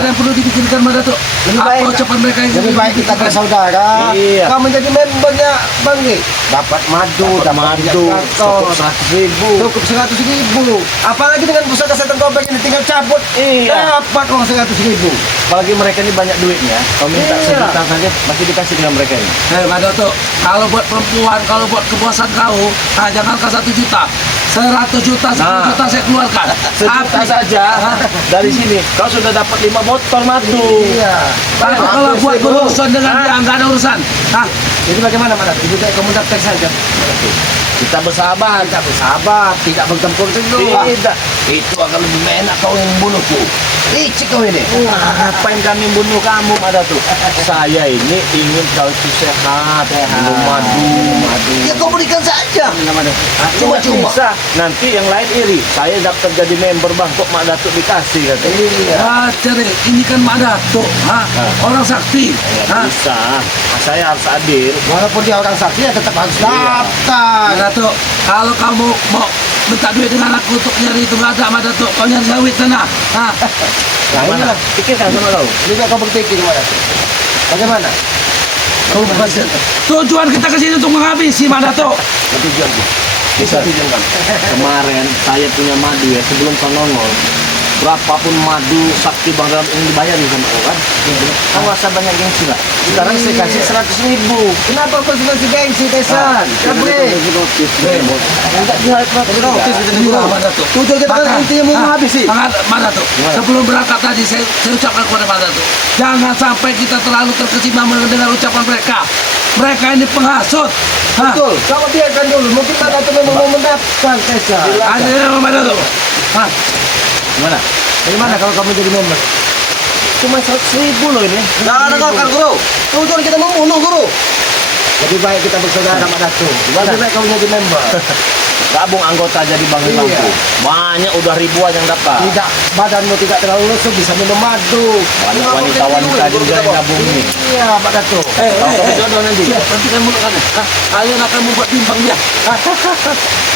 ada yang perlu dipikirkan pada tuh. Apa ucapan mereka ini? Lebih baik kita bersaudara. Kau menjadi membernya Bang G. Dapat madu, dapat 100.000. Cukup 100.000. Apalagi dengan pusat kesehatan Kopek ini tinggal cabut. Dapat uang 100.000. Apalagi mereka ini banyak duitnya. Kau minta sejuta saja masih dikasih dengan mereka ini. Pada tuh, kalau buat perempuan, kalau buat kepuasan kau, jangankan 1 juta. 100 juta, 10 juta saya keluarkan. Sejuta saja dari sini kau sudah dapat 5 botol madu. Tapi kalau buat berurusan dengan dia nggak ada urusan. Jadi bagaimana Mas? Itu kamu daftar saja. Kita bersahabat, tidak bertempur dulu. Tidak, itu akan lebih enak kau yang bunuhku. Licik kau ini. Ngapain kami bunuh kamu ada tuh? Saya ini ingin kau itu sehat, minum madu. Ya kau berikan saja. Cuma-cuma. Nanti yang lain iri. Saya daftar jadi member bang, kok Mak Datuk dikasih katanya. Cari, ini kan Mak Datuk, orang sakti. Bisa, saya harus adil. Walaupun dia orang sakti ya tetap harus daftar. Datuk, kalau kamu mau minta duit dengan aku untuk nyari itu nggak ada Mak Datuk, kau nyari sawit sana. Mana? Pikirkan sama kau. Juga kau berpikir gimana? Bagaimana? Kau berhasil. Tujuan kita ke sini untuk menghabisi Mak Datuk. Tujuan bisa kemarin saya punya madu ya sebelum kau nongol. Berapapun madu sakti bang dalam ini dibayarin sama kau kan? Kau rasa banyak gengsi lah. Sekarang saya kasih 100.000. Kenapa kau suka si gengsi Tesan? Kabri. Enggak dihal Mak Datuk. Tujuan kita kan intinya mau menghabisi. Mak Datuk, sebelum berangkat tadi saya ucapkan kepada Mak Datuk, jangan sampai kita terlalu terkesima mendengar ucapan mereka. Mereka ini penghasut. Betul. Kamu biarkan dulu. Mungkin Mak Datuk memang mau mendaftar Tesan. Ada Mak Datuk. Gimana? Bagaimana kalau kamu jadi member? Cuma 100.000 loh ini. Nah, kau kan guru. Tujuan kita membunuh guru. Lebih baik kita bersaudara Mak Datuk. Lebih baik kamu jadi member. Gabung anggota jadi bang lampu. Banyak udah ribuan yang daftar. Tidak, badanmu tidak terlalu lesu bisa minum madu. Banyak wanita-wanita juga yang gabung ini. Iya, Pak Datuk. Kamu jodoh nanti. Nanti kan mulut kan. Kalian akan membuat bimbang dia.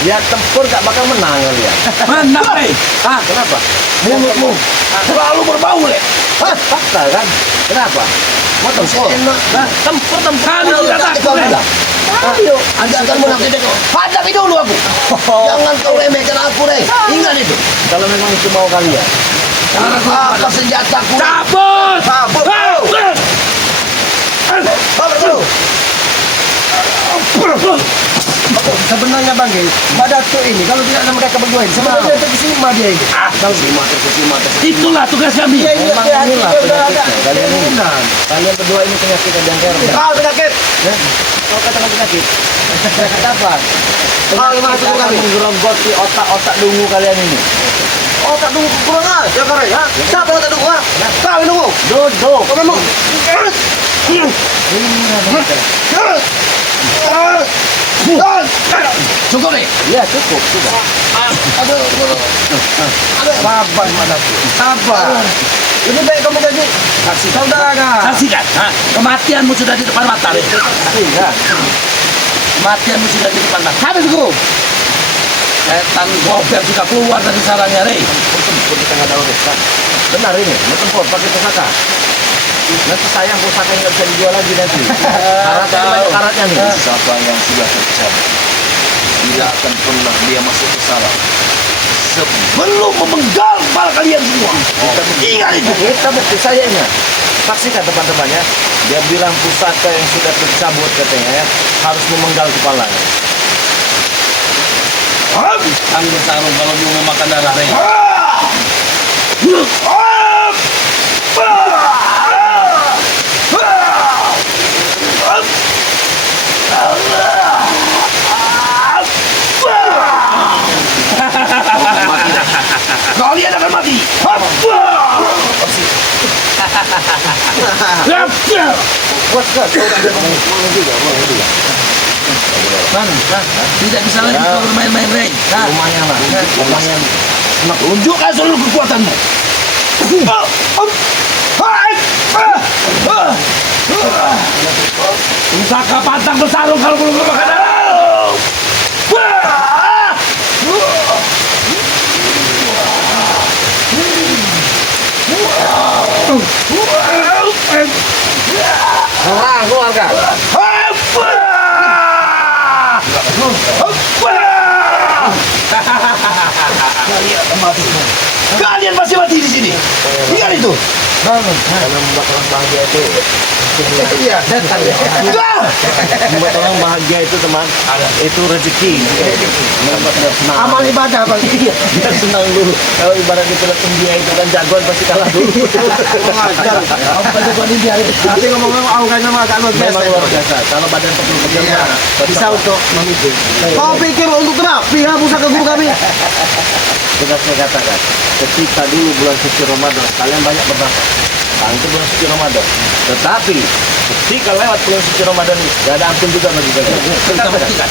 Ya tempur gak bakal menang kalian. Menang, Kenapa? mulutmu terlalu berbau, Le. Fakta kan? Kenapa? Mau tempur? Tempur. Kalian tidak takut, Le. Ayo, Anda akan menang tidak kau. Hadapi dulu aku. Jangan kau remehkan aku, deh. Ingat itu. Kalau memang itu mau kalian. Apa senjataku? Cabut! Cabut. Cabut dulu. Sebenarnya Bang Gil, Pak Datuk ini kalau tidak ada mereka berdua ini, sebenarnya dia terkesima dia ini. Terkesima. Itulah tugas kami. Memang inilah penyakitnya. Kalian ini. Kalian berdua ini penyakit yang keren. Penyakit. Kau katakan penyakit. Penyakit apa? Masuk Penyakit kami. menggerogoti otak-otak dungu kalian ini. Otak dulu kurang aja kare, ha? Siapa otak dulu, ha? Kau ini dulu. Duduk. Kau memang. Cukup, Le. Ya cukup sudah. Sabar, Mak Datuk. Sabar. Lebih baik kamu jadi saksi saudara. Saksikan, kematianmu sudah di depan mata, Le. Iya. Kematianmu sudah di depan mata. Habis guru. Setan gober juga keluar dari sarangnya, Le. Tempur kita nggak tahu deh. Benar ini, mau tempur pakai pusaka. Nanti sayang pusaka nggak bisa dijual lagi nanti. Karatnya banyak karatnya nih. Siapa yang sudah tercapai tidak akan pernah dia masuk ke sana sebelum memenggal kepala kalian semua. Ingat itu. Kita bukti saya ingat. Saksikan teman-temannya. Dia bilang pusaka yang sudah tercabut katanya ya, harus memenggal kepalanya. Ambil sarung kalau mau memakan darah, Le. Kalian akan mati. Tidak bisa lagi kau bermain-main, Le. Lumayan lah. Lumayan. Tunjukkan seluruh kekuatanmu. Pusaka pantang bersarung kalau belum memakan darah. Orang keluarga. Kalian masih mati di sini. Ingat itu. Kalau membuat orang bahagia itu. Iya, setan ya. Membuat orang bahagia itu teman, itu rezeki. Amal ibadah bang. Dia senang dulu. Kalau ibarat itu lihat India itu kan jagoan pasti kalah dulu. Apa jagoan India? Nanti ngomong-ngomong awalnya nama agak luar biasa. Memang luar biasa. Kalau badan penuh kerja Bisa untuk memimpin. Kau pikir untuk terapi ya pusaka guru kami? Sudah saya katakan, ketika dulu bulan suci Ramadan, kalian banyak bernafas. Nah, itu bulan suci Ramadan. Tetapi, ketika lewat bulan suci Ramadan ini, gak ada ampun juga bagi kalian.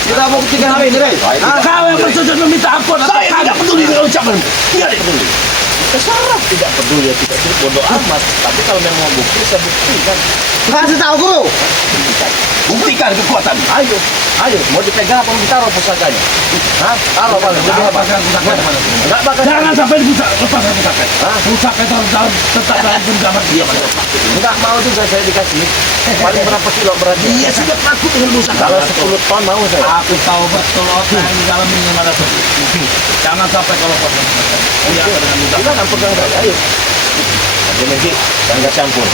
Kita mau buktikan hari ini, Rey. Kau yang bersujud meminta ampun atau Saya tidak peduli dengan ucapan. Ingat itu. peduli. Terserah tidak peduli ya tidak peduli bodoh amat. Tapi kalau memang mau bukti, saya buktikan. Kasih tahu guru. Buktikan kekuatan. Ayo, ayo, mau dipegang apa mau ditaruh pusakanya? Hah? Taruh paling lebih hebat. Enggak bakal. jangan sampai dibuka lepaskan pusaka. Hah? Pusaka itu harus tetap dalam genggaman dia. Enggak mau juga saya dikasih. Paling berapa kilo beratnya? Dia sudah takut dengan pusaka. Kalau 10 ton mau saya. Aku tahu betul otak yang di dalam ini mana tuh. Jangan sampai kalau lepaskan pusaka. Iya, dengan mudah. Kita kan pegang saja, ayo. Ayo Megi, jangan campur.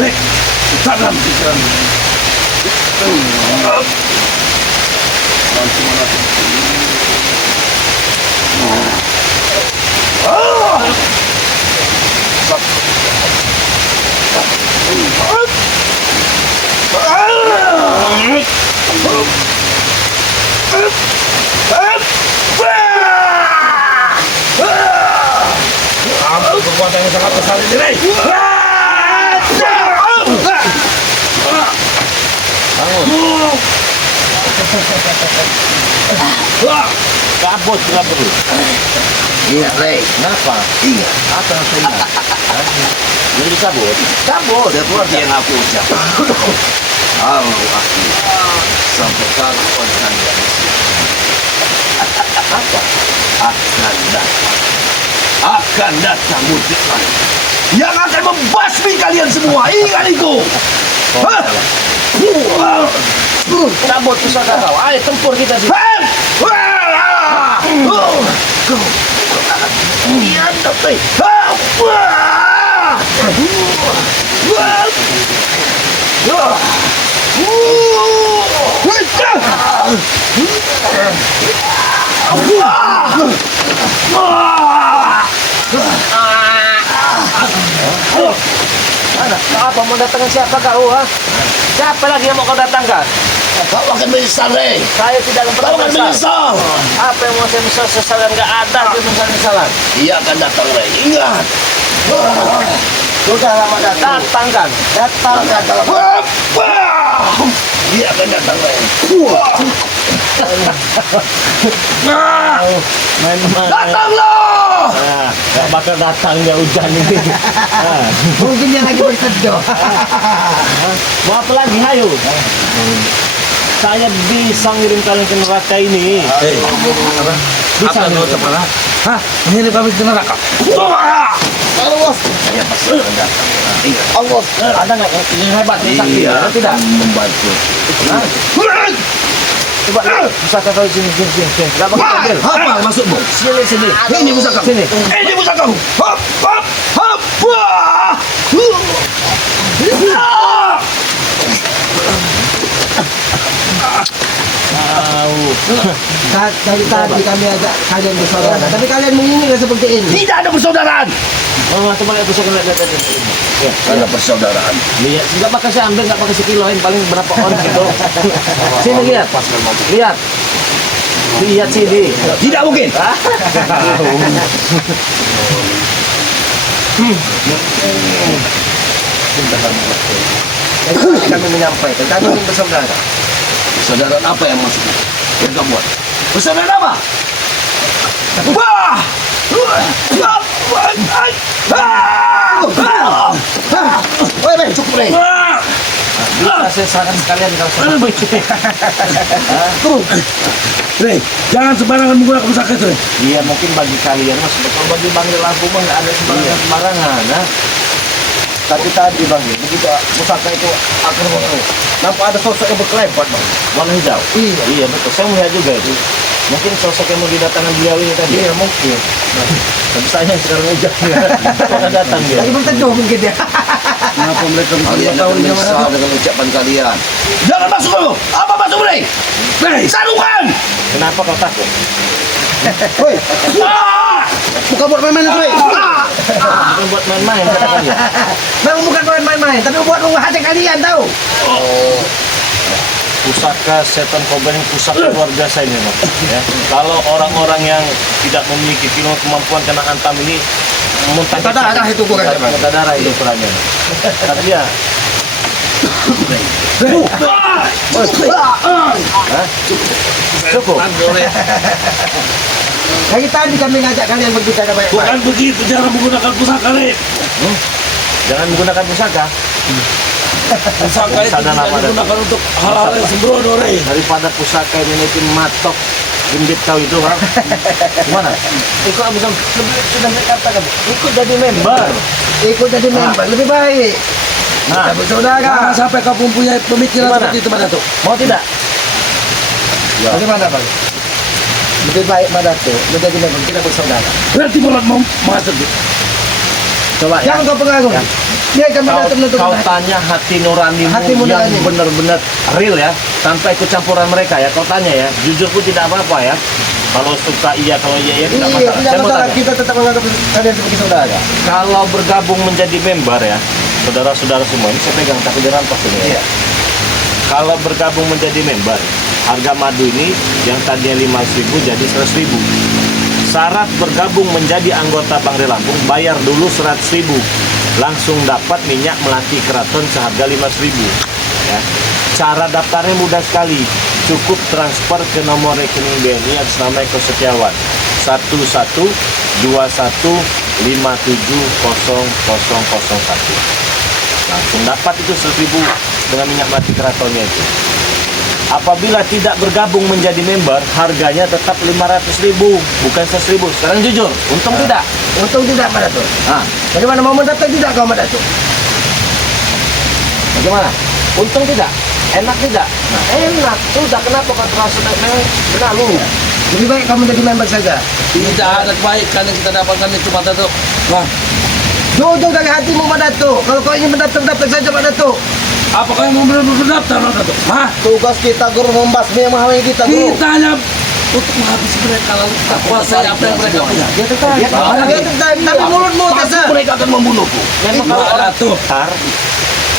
Break. Tangan pikiran. Kekuatan yang sangat besar ini, Rey. Kabut, kabut. Ingat, Rey. Kenapa? Ingat. Apa yang saya ingat? Jadi dicabut? Cabut. Seperti yang aku ucapkan. Kalau aku sampai kalau akan Apa? akan datang mujud lain yang akan membasmi kalian semua. Ingat itu. Hah? Cabut pusaka kau. Ayo tempur kita sih. Iya, tapi. Mana? Apa mau datangkan siapa kau? Ha? Siapa lagi yang mau kau datangkan? Kau akan menyesal, Rey. Saya tidak Kau pernah akan menyesal. menyesal. Apa yang mau saya mesesalan? Gak ada mesesalan. Ia akan datang, Rey. Ingat. Sudah lama datang. Datangkan. Datangkan dalam. Dia akan datang, Rey. Main-main. Datanglah. Nah, gak bakal datang ya hujan ini. Ah. Mungkin dia lagi berteduh. Mau apa lagi? Ayo. Saya bisa ngirim kalian ke neraka ini. Bisa Apa nih. yang kau ucapkan? Hah? Ini kami ke neraka. Allah. Allah. Ada nggak yang hebat yang sakti? Ada tidak? Membantu. Coba pusaka kau sini. Gak bakal ambil. Apa maksudmu? Sini. Ini pusaka. Sini. Ini pusaka. Hop, hop, hop. Wah. Dari tadi kami ajak kalian bersaudara, tapi kalian menginginkan seperti ini. Tidak ada persaudaraan. Oh, coba lihat pusaka lihat. Ya. Ada persaudaraan. Lihat, nggak pakai saya ambil, nggak pakai sekiloin, paling berapa on gitu. Sini lihat. Lihat sini. Tidak mungkin. Jadi kami menyampaikan, kami ingin bersaudara. Persaudaraan apa yang maksudnya? Yang kamu buat? Persaudaraan apa? Wah! Woi, cukup nih. saya serahkan sekalian kalau saya Rey, jangan sembarangan menggunakan pusaka itu. Rey. Iya mungkin bagi kalian mas, kalau bagi Bang Lampung mah nggak ada sembarangan, nah. Tapi tadi Bang, begitu pusaka itu akan nampak ada sosok yang berkelebat Bang, warna hijau. Iya betul, saya melihat juga itu. Mungkin sosok yang mau didatangkan beliau ini tadi. Iya mungkin. Tapi saya sekarang hijau. Mana datang dia? Lagi belum tentu mungkin dia. Kenapa mereka bisa Kalian akan mengetahui menyesal dengan ucapan kalian. Jangan masuk dulu. Apa masuk Rey? Rey, sarungkan. Kenapa kau takut? Woi, Ah! bukan buat main-main itu, woi. Bukan buat main-main kata kalian. Memang bukan buat main-main, tapi buat hati kalian tahu. Pusaka setan kobar ini pusaka luar biasa ini Bang. Ya. Kalau orang-orang yang tidak memiliki kemampuan kena hantam ini muntah Darah itu bukan, Bang. muntah darah itu ukurannya. Tapi ya cukup. Lagi tadi kami ngajak kalian berbicara baik-baik. Bukan begitu cara menggunakan pusaka Rey. Jangan menggunakan pusaka. Pusaka itu Sana tidak nama dan- digunakan untuk hal-hal yang sembrono Rey. Daripada pusaka yang memiliki matok gembit kau itu Bang. Gimana? Ikut Abu Sam, sudah saya katakan, ikut jadi member. Ikut jadi member lebih baik. Nah, Kita bersaudara. Jangan sampai kau mempunyai pemikiran Gimana? seperti itu Pak Datuk. mau tidak? Bagaimana, Bang? Lebih baik Madato menjadi member, kita bersaudara. Berarti mulut mau masuk. Coba ya. Jangan kau pengaruh. Dia akan Madato Kau menentukan hati. tanya hati nuranimu Hatimu yang nurani. benar-benar real ya, tanpa ikut campuran mereka ya. Kau tanya ya, jujur pun tidak apa-apa ya. Kalau suka iya, kalau iya tidak Iya, masalah. tidak Saya mau masalah. tanya, Kita tetap menganggap kalian sebagai saudara. kalau bergabung menjadi member ya, saudara-saudara semua ini saya pegang tapi dirampas ini. Ya. Iya. Kalau bergabung menjadi member, harga madu ini yang tadinya 5.000 jadi 100.000. Syarat bergabung menjadi anggota Bang Lampung, bayar dulu 100.000. Langsung dapat minyak melati keraton seharga 5.000. Ya. Cara daftarnya mudah sekali. Cukup transfer ke nomor rekening BNI atas nama Eko Setiawan 1121570001. Langsung dapat itu 100.000 dengan minyak mati keratonnya itu. Apabila tidak bergabung menjadi member, harganya tetap 500.000, bukan 100.000. Sekarang jujur, untung tidak? Untung tidak Madato. Nah, Bagaimana mau mendatang tidak kau Madato? bagaimana? Untung tidak? Enak tidak? Nah, enak. Sudah, kenapa kau terasa berlalu? Lebih baik kau menjadi member saja. Tidak ada kebaikan yang kita dapatkan itu Pak Datuk. Nah, Jujur dari hatimu Madato. Kalau kau ingin mendaftar, daftar saja Madato. apakah yang mau berdaftar Pak Datuk? Hah? Tugas kita guru membasmi yang menghalangi kita guru. Kita hanya untuk menghabisi mereka lalu kita kuasai apa yang mereka punya. Dia tertarik. Ya, tapi mulutmu Pasti Tessa. mereka akan membunuhku. Memang kalau Pak orang Datuk. daftar,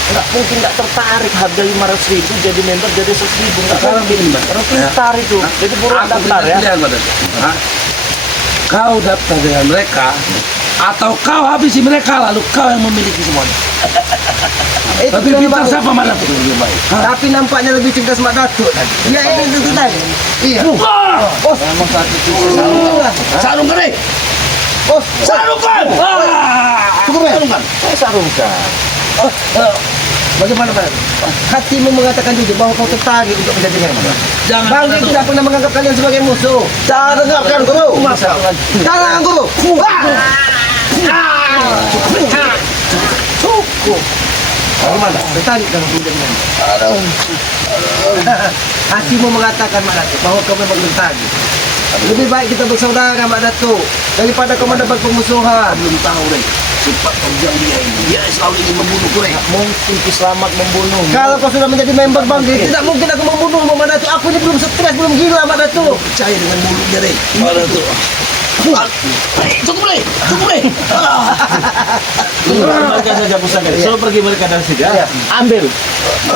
nggak mungkin nggak tertarik harga 500.000 jadi member jadi 100.000 nggak Sekarang mungkin. begini, Mbak. Orang pintar itu. Jadi buruan Aku daftar berikan ya. pilihan Pak Datuk. Hah? Kau daftar dengan mereka atau kau habisi mereka lalu kau yang memiliki semuanya. Itu Tapi lebih pintar bagus. siapa Pak Datuk? Lebih baik. Hah? Tapi nampaknya lebih cerdas Madato. Ya ini itu tadi. Iya. Ah! Bos. Memang saat itu Sarungkan deh. Bos. Sarungkan. Ah! Cukup ya? Sarungkan. saya sarungkan. Bagaimana Madato? Hatimu mengatakan jujur bahwa kau tertarik untuk menjadi member. Jangan Bang Pak Datuk. tidak pernah menganggap kalian sebagai musuh. Jangan dengarkan guru. Jangan guru. Cukup. Bagaimana? Tertarik kalau kau menjadi member? Hatimu mengatakan Mak Datuk bahwa kau memang tertarik. Lebih baik kita bersaudara Mak Datuk daripada kau mendapat permusuhan. Belum tahu deh. Sifat kau dia ini. Dia selalu ingin membunuhku deh. Mungkin Ki Slamet membunuh. Kalau kau sudah menjadi member Bang, tidak mungkin aku membunuhmu Mak Datuk. Aku ini belum stres, belum gila Mak Datuk. Percaya dengan mulutnya deh. Pak Datuk. Cukup deh. Cukup deh. Kembalikan saja pusaka. Suruh pergi mereka dari sini. Ya. Ambil.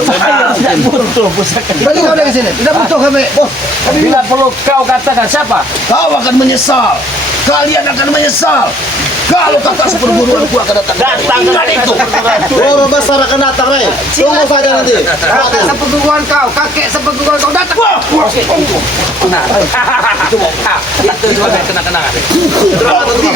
Saya tidak butuh pusaka. Bagi kau dari sini. Tidak butuh kami. Bos, kami Bila perlu kau katakan siapa? Kau akan menyesal. Kalian akan menyesal. Kalau kakak seperguruanku akan datang. Ingat itu. Guru besar akan datang, Rey. Tunggu saja nanti. Kakak seperguruan kau, kakek seperguruan kau datang. Nah, itu sebagai kenang-kenangan. Pergi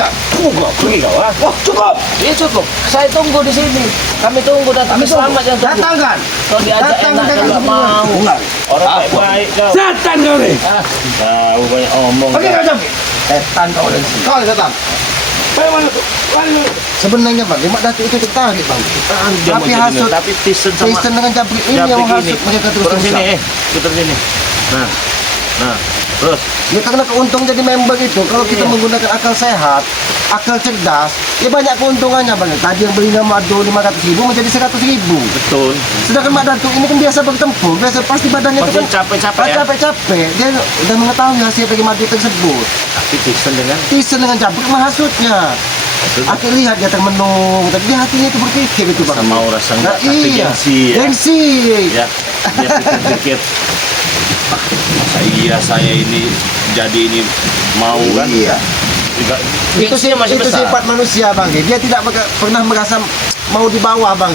kau, ah. Wah, cukup. Iya cukup. Saya tunggu di sini. Kami tunggu datang. Kami selamat yang tunggu. Datang kan? Kalau diajak Datang, enak datang nggak semua. mau. Orang baik-baik kau. Setan kau nih. Ah, tahu banyak omong. Pergi kau. kau Jampi. Setan kau dari sini. Kau datang. Sebenarnya Bang, Mak Datuk itu tertarik Bang. Dia mau Tapi jadi hasut. tapi Tyson sama Tyson dengan Jabrik ini Jabrik yang menghasut mereka terus Putar sini, terusan. putar sini. Nah, terus. Ya karena keuntung jadi member itu, kalau kita menggunakan akal sehat, akal cerdas, ya banyak keuntungannya Bang. Tadi yang belinya madu 500.000 menjadi 100.000. Betul. Sedangkan Mak Datuk ini kan biasa bertempur, biasa pasti badannya itu Pasti kan capek-capek ya. capek-capek. Dia udah mengetahui hasil dari madu tersebut. Tapi Tyson dengan Tyson dengan Jabrik menghasutnya. Aku lihat dia termenung, tapi dia hatinya itu berpikir itu Bang. sama rasa enggak, Nah, tapi iya. gengsi ya. Gengsi. Ya, dia pikir-pikir masa iya saya ini jadi ini mau kan? Iya. Juga, Itu sih gengsinya masih itu besar. sifat manusia Bang. Dia tidak pernah merasa mau di bawah Bang.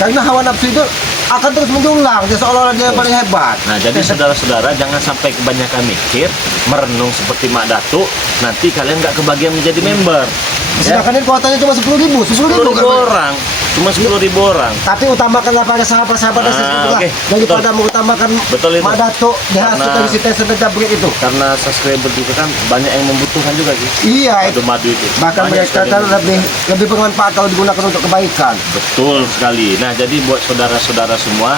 Karena hawa nafsu itu akan terus mendulang. Dia seolah-olah dia paling hebat. Nah, jadi saudara-saudara jangan sampai kebanyakan mikir, merenung seperti Mak Datuk, nanti kalian nggak kebagian menjadi member. Sedangkan ini kuotanya cuma 10.000, 10.000 10.000 kan. orang, cuma 10.000 orang. Tapi utamakanlah pada sahabat-sahabat dan sesuatu oke. daripada mengutamakan Betul itu. Mak Datuk dihasut Karena- dari si Tyson dan Jabrik itu. Karena subscriber juga kan banyak yang membutuhkan juga gitu. Iya, itu. Madu itu. Bahkan Banyak mereka sekali kan yang lebih bermanfaat kalau digunakan untuk kebaikan. Betul sekali. Nah, jadi buat saudara-saudara semua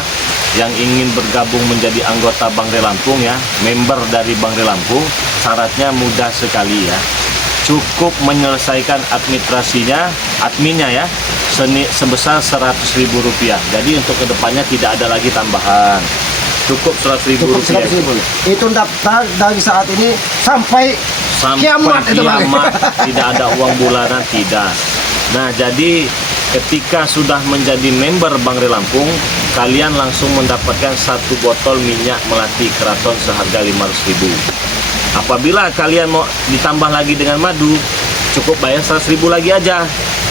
yang ingin bergabung menjadi anggota Bangre Lampung ya, member dari Bangre Lampung, syaratnya mudah sekali ya. Cukup menyelesaikan adminnya ya, sebesar Rp100.000. Jadi untuk kedepannya tidak ada lagi tambahan. Cukup Rp100.000. Cukup 100.000. Itu daftar dari saat ini sampai kiamat itu Bang. kiamat tidak ada uang bulanan, tidak. Nah, jadi ketika sudah menjadi member Bangre Lampung, kalian langsung mendapatkan 1 botol minyak melati keraton seharga Rp500.000. Apabila kalian mau ditambah lagi dengan madu, cukup bayar Rp100.000 lagi aja.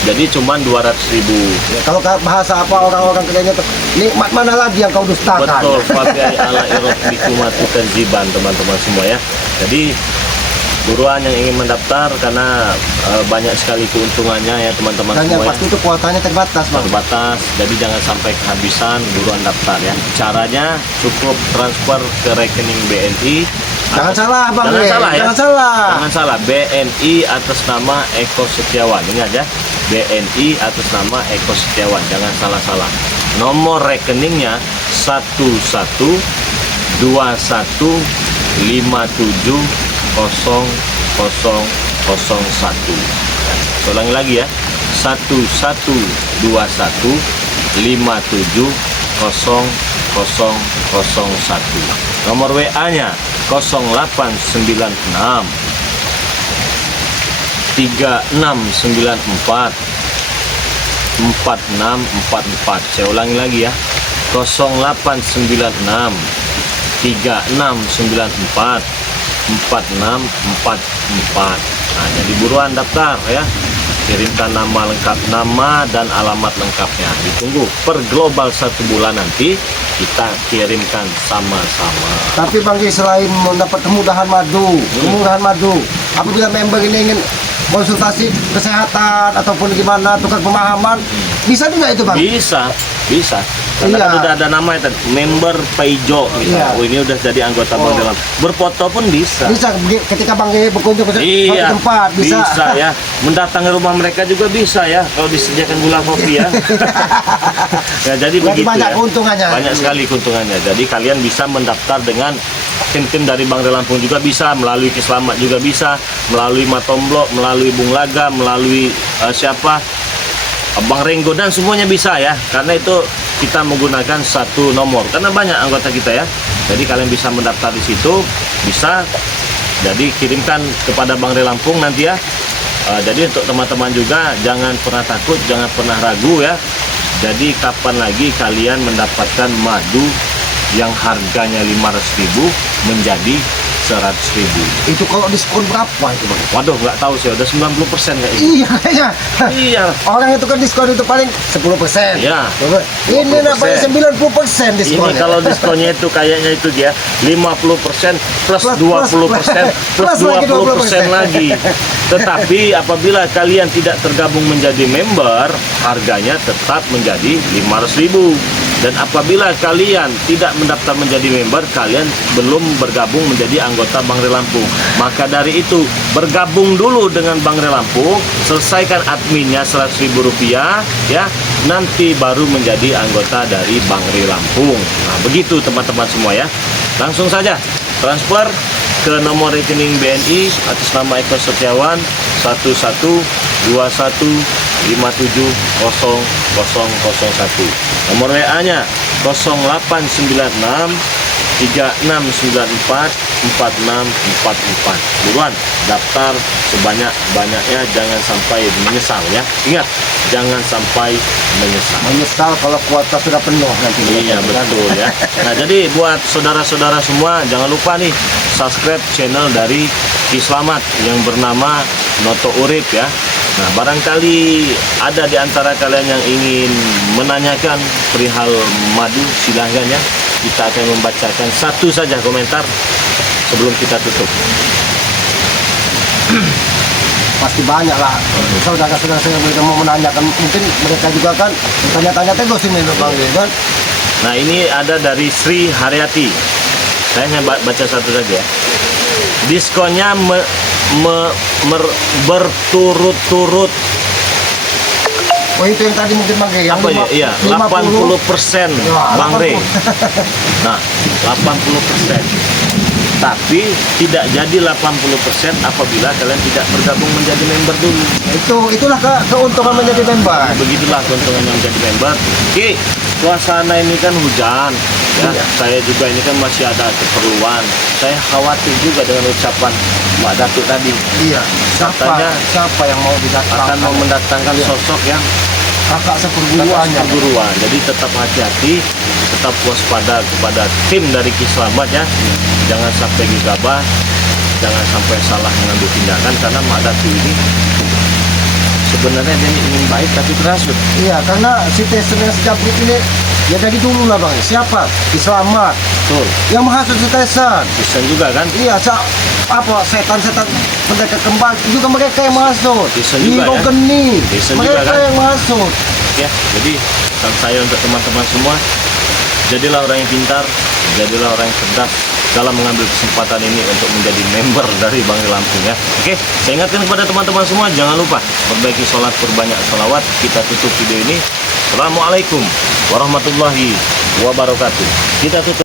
Jadi cuma Rp200.000. Ya, kalau bahasa apa orang-orang katanya tuh, nikmat mana lagi yang kau dustakan? Betul, Fabiai ala irotbikumatu tanziban teman-teman semua ya. Jadi buruan yang ingin mendaftar karena banyak sekali keuntungannya ya teman-teman Dan yang semua ya. pasti itu kuotanya terbatas Bang. Terbatas, jadi jangan sampai kehabisan, buruan daftar ya. Caranya cukup transfer ke rekening BNI. Jangan salah Bang. Jangan salah ya. Jangan salah. Jangan salah, BNI atas nama Eko Setiawan. Ingat ya, BNI atas nama Eko Setiawan. Jangan salah-salah. Nomor rekeningnya 1121570001. Ulangi lagi ya. 1121570001. Nomor WA-nya 0896 3694 4644. Saya ulangi lagi ya. 0896 3694 4644. Nah, jadi buruan daftar ya. Kirimkan nama lengkap, nama dan alamat lengkapnya. Ditunggu per global 1 bulan nanti kita kirimkan sama-sama. Tapi Bang Gi, selain mendapat kemudahan madu, apabila member ini ingin konsultasi kesehatan ataupun gimana tukar pemahaman, bisa juga itu Bang? Bisa. Karena Iya. kan udah ada nama itu, member Paijo misalnya. Iya. Oh, ini udah jadi anggota Bang Dalam. Berfoto pun bisa. Bisa ketika Bang Gi berkunjung ke Iya, suatu tempat, bisa. ya. Mendatangi rumah mereka juga bisa ya, kalau disediakan gula kopi ya. Ya, jadi Berarti begitu banyak ya. keuntungannya. Banyak sekali keuntungannya. Jadi kalian bisa mendaftar dengan tim-tim dari Bangre Lampung juga bisa, melalui Kislamat juga bisa, melalui Matomblok, melalui Bung Laga, melalui Bang Renggo, dan semuanya bisa ya. Karena itu kita menggunakan 1 nomor. Karena banyak anggota kita ya. Jadi kalian bisa mendaftar di situ, bisa. Jadi kirimkan kepada Bangre Lampung nanti ya. Jadi untuk teman-teman juga jangan pernah takut, jangan pernah ragu ya. Jadi kapan lagi kalian mendapatkan madu yang harganya 500.000 menjadi 100.000. Itu kalau diskon berapa itu bang? Waduh, nggak tahu sih, udah 90% kayaknya. Iya kayaknya. Iya. Orang itu kan diskon itu paling 10%. Iya. Coba. Ini 20%. nampaknya 90% diskon. Ini kalau diskonnya itu kayaknya itu dia 50% plus 20% plus lagi 20% lagi. Tetapi apabila kalian tidak tergabung menjadi member, harganya tetap menjadi 500.000. Dan apabila kalian tidak mendaftar menjadi member, kalian belum bergabung menjadi anggota Bangre Lampung. Maka dari itu, bergabung dulu dengan Bangre Lampung, selesaikan adminnya 100.000 rupiah, ya, nanti baru menjadi anggota dari Bangre Lampung. Nah, begitu teman-teman semua ya. Langsung saja transfer ke nomor rekening BNI atas nama Eko Setiawan 1127570001. Nomor WA-nya 0896 3694 4644. Buruan daftar sebanyak-banyaknya, jangan sampai menyesal ya. Ingat, jangan sampai menyesal. Menyesal kalau kuota sudah penuh nanti. Iya betul ya. Nah jadi buat saudara-saudara semua, jangan lupa nih subscribe channel dari Ki Slamet yang bernama Noto Urip ya. Nah barangkali ada di antara kalian yang ingin menanyakan perihal madu, silahkan ya. Kita akan membacakan satu saja komentar sebelum kita tutup. Pasti banyak lah saudara-saudara saya yang mau menanyakan, mungkin mereka juga kan tanya-tanya terus ini bang kan. Nah ini ada dari Sri Haryati. Saya hanya baca satu saja. Diskonnya berturut-turut. Oh itu yang tadi mungkin bang yang Apa ya? Iya, 80% Bang Re. Nah, 80%. Tapi tidak jadi 80% apabila kalian tidak bergabung menjadi member dulu. Itulah keuntungan menjadi member. Begitulah keuntungan menjadi member. Oke, suasana ini kan hujan. Ya, saya juga ini kan masih ada keperluan. Saya khawatir juga dengan ucapan Mbak Datuk tadi. Iya. Siapa yang mau didatangkan? Akan mau mendatangkan sosok yang kakak seperguruannya. perguruan. Jadi tetap hati-hati, tetap waspada kepada tim dari Ki Slamet ya. Jangan sampai gegabah, jangan sampai salah mengambil tindakan, karena Mak Datu ini sebenarnya dia ingin baik tapi terhasut. Iya, karena si Tyson yang sejabrik ini ya dari dulu lah bang. Siapa? Ki Slamet. Betul. Yang menghasut si Tyson. Bisa juga kan? Iya, setan-setan pendekar kembar juga mereka yang menghasut. Bisa juga, Hero ya. Geni, Bisa mereka juga, kan? yang menghasut. Ya, jadi pesan saya untuk teman-teman semua, jadilah orang yang pintar, jadilah orang yang cerdas dalam mengambil kesempatan ini untuk menjadi member dari Bangre Lampung ya. Oke, saya ingatkan kepada teman-teman semua, jangan lupa perbaiki sholat, perbanyak sholawat. Kita tutup video ini. Assalamualaikum warahmatullahi wabarakatuh. Kita tutup.